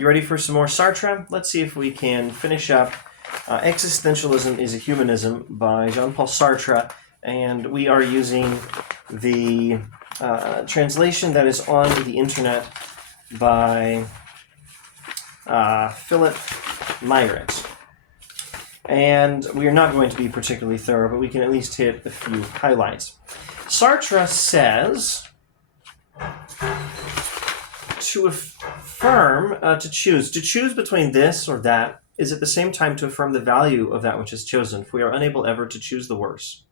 You ready for some more Sartre? Let's see if we can finish up Existentialism is a Humanism by Jean-Paul Sartre, and we are using the translation that is on the internet by Philip Myrick. And we are not going to be particularly thorough, but we can at least hit a few highlights. Sartre says to affirm, to choose between this or that is at the same time to affirm the value of that which is chosen, for we are unable ever to choose the worse.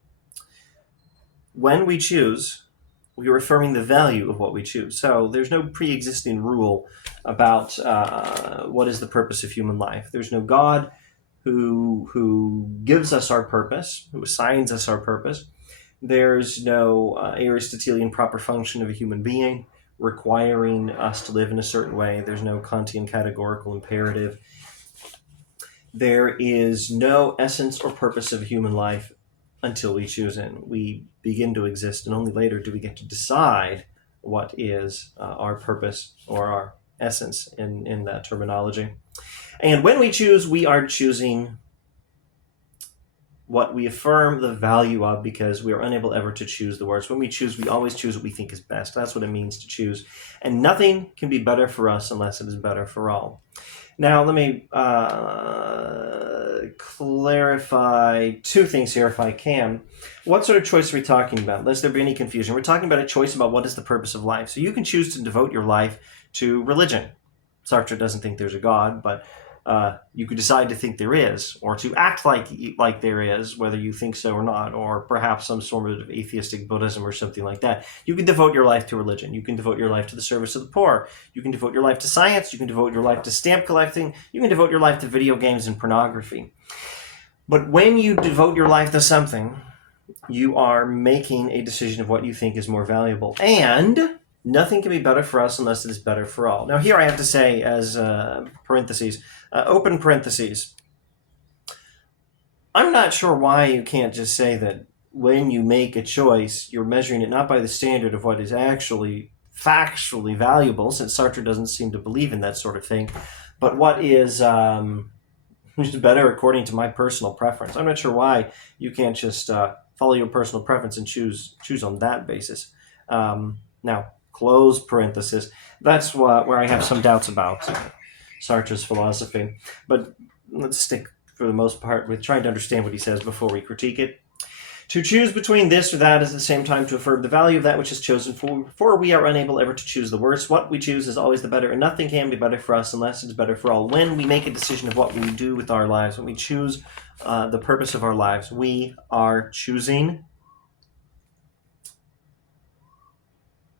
When we choose, we are affirming the value of what we choose. So there's no pre-existing rule about what is the purpose of human life. There's no God who gives us our purpose, who assigns us our purpose. There's no Aristotelian proper function of a human being requiring us to live in a certain way. There's no Kantian categorical imperative. There is no essence or purpose of human life until we choose it. We begin to exist, and only later do we get to decide what is our purpose or our essence in that terminology. And when we choose, we are choosing what we affirm the value of, because we are unable ever to choose the worst. When we choose, we always choose what we think is best. That's what it means to choose. And nothing can be better for us unless it is better for all. Now, let me clarify two things here, if I can. What sort of choice are we talking about? Lest there be any confusion. We're talking about a choice about what is the purpose of life. So you can choose to devote your life to religion. Sartre doesn't think there's a God, but you could decide to think there is, or to act like there is, whether you think so or not, or perhaps some sort of atheistic Buddhism or something like that. You can devote your life to religion. You can devote your life to the service of the poor. You can devote your life to science. You can devote your life to stamp collecting. You can devote your life to video games and pornography. But when you devote your life to something, you are making a decision of what you think is more valuable. And nothing can be better for us unless it is better for all. Now, here I have to say, as parentheses, open parentheses, I'm not sure why you can't just say that when you make a choice, you're measuring it not by the standard of what is actually factually valuable, since Sartre doesn't seem to believe in that sort of thing, but what is better according to my personal preference. I'm not sure why you can't just follow your personal preference and choose on that basis. Now, close parenthesis. That's where I have some doubts about Sartre's philosophy. But let's stick, for the most part, with trying to understand what he says before we critique it. To choose between this or that is at the same time to affirm the value of that which is chosen, for we are unable ever to choose the worst. What we choose is always the better, and nothing can be better for us unless it is better for all. When we make a decision of what we do with our lives, when we choose the purpose of our lives, we are choosing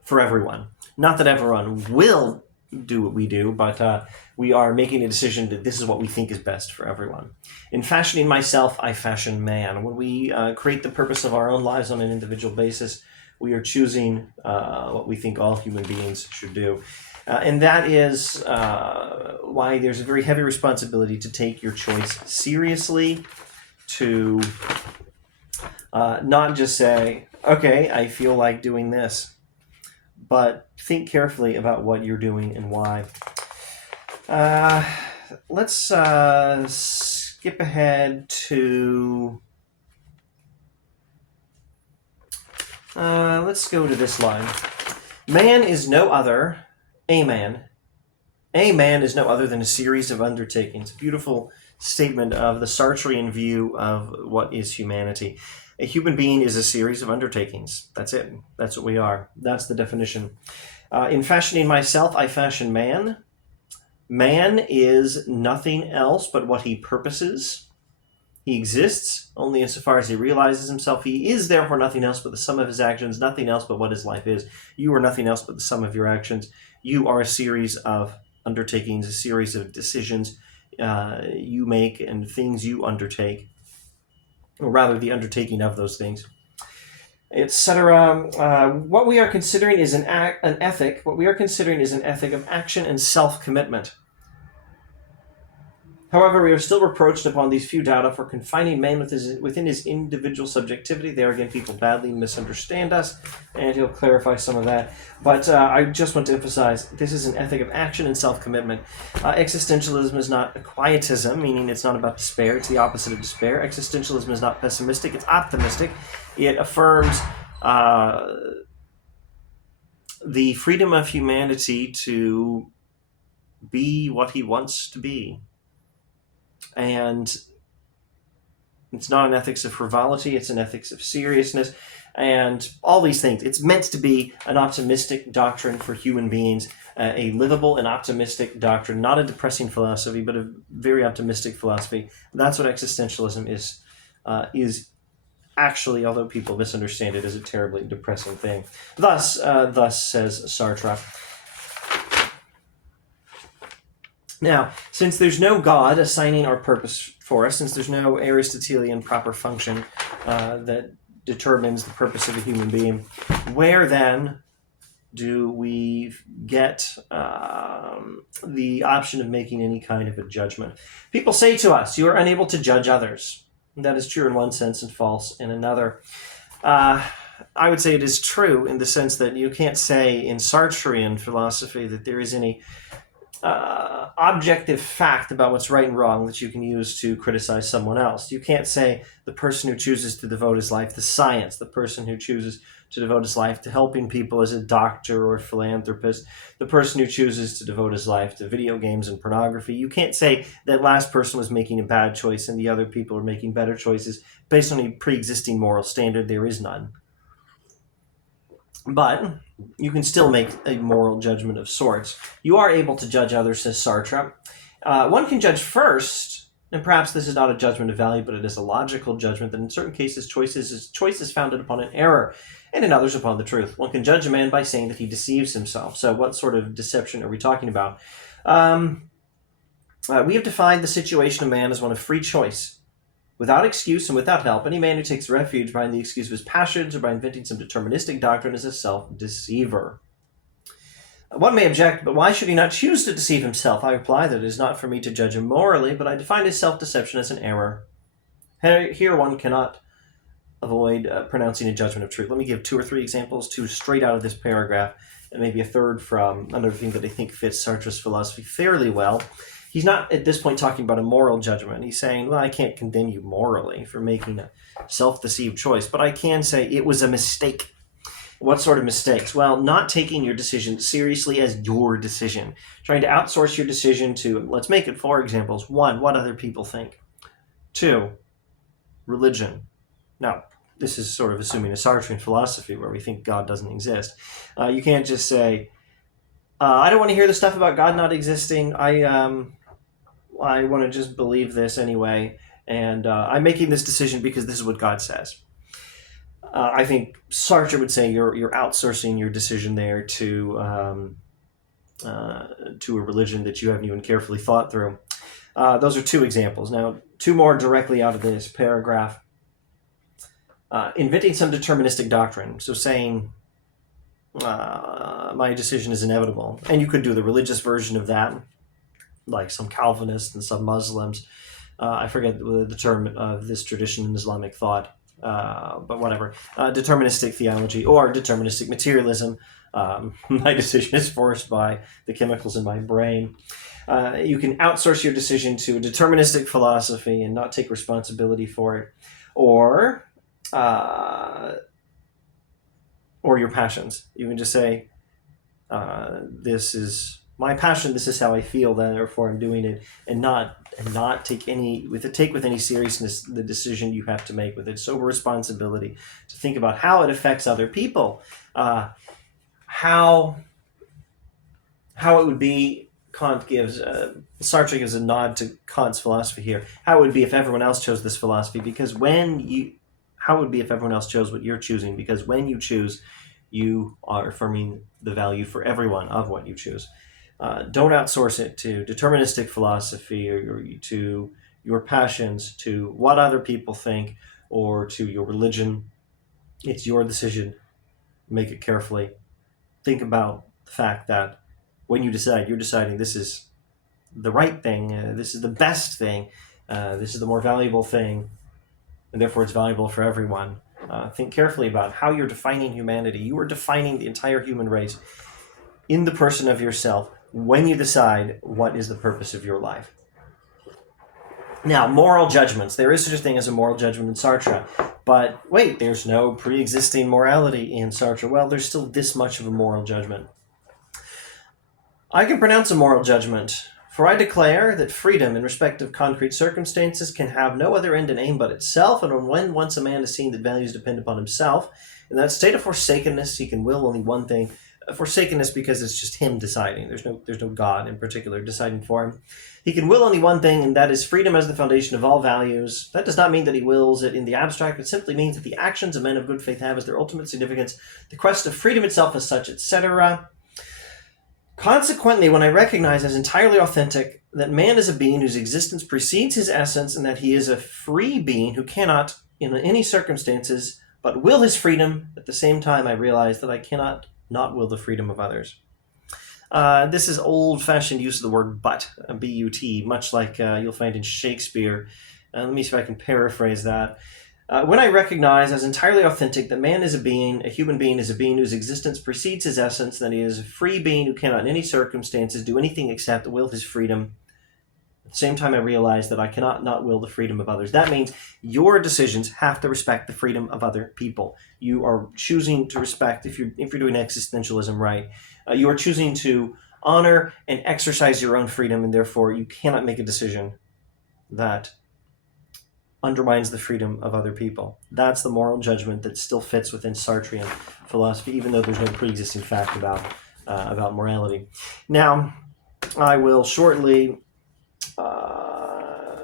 for everyone. Not that everyone will do what we do, but we are making a decision that this is what we think is best for everyone. In fashioning myself, I fashion man. When we create the purpose of our own lives on an individual basis, we are choosing what we think all human beings should do. And that is why there's a very heavy responsibility to take your choice seriously, to not just say, okay, I feel like doing this, but think carefully about what you're doing and why. Let's skip ahead to... let's go to this line. Man is no other, a man. A man is no other than a series of undertakings. Beautiful statement of the Sartrean view of what is humanity. A human being is a series of undertakings. That's it. That's what we are. That's the definition. In fashioning myself, I fashion man. Man is nothing else but what he purposes. He exists only insofar as he realizes himself. He is therefore nothing else but the sum of his actions, nothing else but what his life is. You are nothing else but the sum of your actions. You are a series of undertakings, a series of decisions you make and things you undertake, or rather the undertaking of those things, etc. What we are considering is an ethic. What we are considering is an ethic of action and self-commitment. However, we are still reproached upon these few data for confining man within his individual subjectivity. There again, people badly misunderstand us, and he'll clarify some of that. But I just want to emphasize this is an ethic of action and self-commitment. Existentialism is not a quietism, meaning it's not about despair. It's the opposite of despair. Existentialism is not pessimistic. It's optimistic. It affirms the freedom of humanity to be what he wants to be. And it's not an ethics of frivolity, it's an ethics of seriousness, and all these things. It's meant to be an optimistic doctrine for human beings, a livable and optimistic doctrine, not a depressing philosophy, but a very optimistic philosophy. That's what existentialism is actually, although people misunderstand it as a terribly depressing thing. Thus says Sartre. Now, since there's no God assigning our purpose for us, since there's no Aristotelian proper function that determines the purpose of a human being, where then do we get the option of making any kind of a judgment? People say to us, you are unable to judge others. That is true in one sense and false in another. I would say it is true in the sense that you can't say in Sartrean philosophy that there is any objective fact about what's right and wrong that you can use to criticize someone else. You can't say the person who chooses to devote his life to science, the person who chooses to devote his life to helping people as a doctor or a philanthropist, the person who chooses to devote his life to video games and pornography. You can't say that last person was making a bad choice and the other people are making better choices based on a pre-existing moral standard. There is none. But you can still make a moral judgment of sorts. You are able to judge others, says Sartre. One can judge first, and perhaps this is not a judgment of value, but it is a logical judgment that in certain cases choice is founded upon an error, and in others upon the truth. One can judge a man by saying that he deceives himself. So what sort of deception are we talking about? We have defined the situation of man as one of free choice. Without excuse and without help, any man who takes refuge behind the excuse of his passions or by inventing some deterministic doctrine is a self-deceiver. One may object, but why should he not choose to deceive himself? I reply that it is not for me to judge him morally, but I define his self-deception as an error. Here one cannot avoid pronouncing a judgment of truth. Let me give 2 or 3 examples, 2 straight out of this paragraph, and maybe a third from another thing that I think fits Sartre's philosophy fairly well. He's not at this point talking about a moral judgment. He's saying, well, I can't condemn you morally for making a self-deceived choice, but I can say it was a mistake. What sort of mistakes? Well, not taking your decision seriously as your decision. Trying to outsource your decision to, let's make it 4 examples. 1, what other people think. 2, religion. Now, this is sort of assuming a Sartrean philosophy where we think God doesn't exist. You can't just say, I don't want to hear the stuff about God not existing. I want to just believe this anyway, and I'm making this decision because this is what God says. I think Sartre would say you're outsourcing your decision there to a religion that you haven't even carefully thought through. Those are 2 examples. Now, 2 more directly out of this paragraph. Inventing some deterministic doctrine, so saying my decision is inevitable. And you could do the religious version of that, like some Calvinists and some Muslims. I forget the term of this tradition in Islamic thought, but whatever. Deterministic theology or deterministic materialism. My decision is forced by the chemicals in my brain. You can outsource your decision to a deterministic philosophy and not take responsibility for it. Or your passions. You can just say, this is my passion, this is how I feel, therefore I'm doing it, and not take with any seriousness the decision you have to make with it. Sober responsibility to think about how it affects other people, how it would be. Sartre gives a nod to Kant's philosophy here. How it would be if everyone else chose this philosophy, because how it would be if everyone else chose what you're choosing, because when you choose, you are affirming the value for everyone of what you choose. Don't outsource it to deterministic philosophy or to your passions, to what other people think, or to your religion. It's your decision. Make it carefully. Think about the fact that when you decide, you're deciding this is the right thing, this is the best thing, this is the more valuable thing, and therefore it's valuable for everyone. Think carefully about how you're defining humanity. You are defining the entire human race in the person of yourself when you decide what is the purpose of your life. Now, moral judgments. There is such a thing as a moral judgment in Sartre. But wait, there's no pre-existing morality in Sartre. Well, there's still this much of a moral judgment. I can pronounce a moral judgment, for I declare that freedom in respect of concrete circumstances can have no other end and aim but itself, and when once a man has seen that values depend upon himself, in that state of forsakenness he can will only one thing. Forsakenness because it's just him deciding. There's no God in particular deciding for him. He can will only one thing, and that is freedom as the foundation of all values. That does not mean that he wills it in the abstract. It simply means that the actions of men of good faith have as their ultimate significance the quest of freedom itself as such, etc. Consequently, when I recognize as entirely authentic that man is a being whose existence precedes his essence, and that he is a free being who cannot, in any circumstances, but will his freedom, at the same time I realize that I cannot not will the freedom of others. This is old-fashioned use of the word but, B-U-T, much like you'll find in Shakespeare. Let me see if I can paraphrase that. When I recognize as entirely authentic that man is a being, a human being is a being whose existence precedes his essence, that he is a free being who cannot in any circumstances do anything except will his freedom, at the same time I realize that I cannot not will the freedom of others. That means your decisions have to respect the freedom of other people. You are choosing to respect, if you're doing existentialism right, you are choosing to honor and exercise your own freedom, and therefore you cannot make a decision that undermines the freedom of other people. That's the moral judgment that still fits within Sartrean philosophy, even though there's no pre-existing fact about morality. Now, I will shortly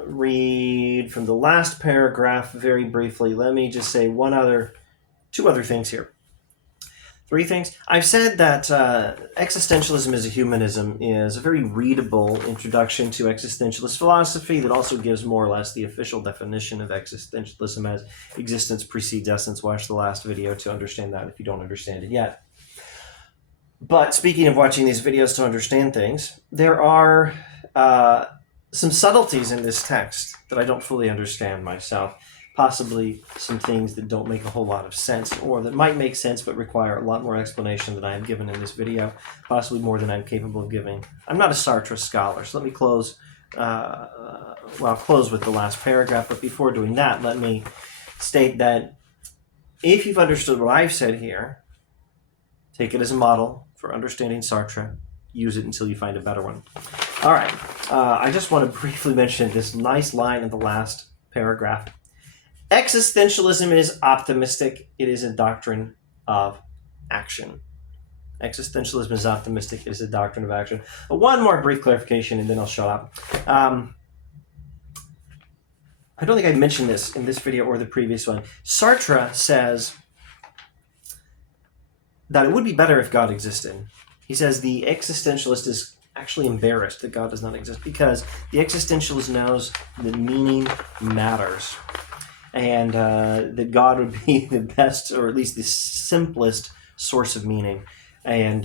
read from the last paragraph very briefly. Let me just say two other things here. Three things. I've said that existentialism as a humanism is a very readable introduction to existentialist philosophy that also gives more or less the official definition of existentialism as existence precedes essence. Watch the last video to understand that if you don't understand it yet. But speaking of watching these videos to understand things, there are some subtleties in this text that I don't fully understand myself. Possibly some things that don't make a whole lot of sense, or that might make sense but require a lot more explanation than I have given in this video, possibly more than I'm capable of giving. I'm not a Sartre scholar, so let me close with the last paragraph, but before doing that, let me state that if you've understood what I've said here, take it as a model for understanding Sartre, use it until you find a better one. All right, I just want to briefly mention this nice line in the last paragraph. Existentialism is optimistic. It is a doctrine of action. Existentialism is optimistic. It is a doctrine of action. One more brief clarification, and then I'll shut up. I don't think I mentioned this in this video or the previous one. Sartre says that it would be better if God existed. He says the existentialist is actually embarrassed that God does not exist because the existentialist knows that meaning matters. And that God would be the best, or at least the simplest, source of meaning. And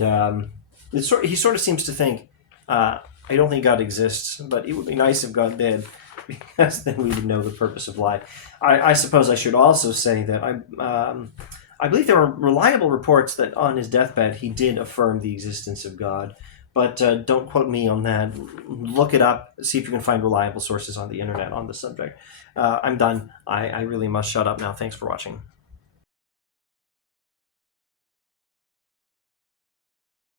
he sort of seems to think, I don't think God exists, but it would be nice if God did, because then we would know the purpose of life. I suppose I should also say that I believe there are reliable reports that on his deathbed he did affirm the existence of God. But don't quote me on that. Look it up. See if you can find reliable sources on the internet on the subject. I'm done. I really must shut up now. Thanks for watching.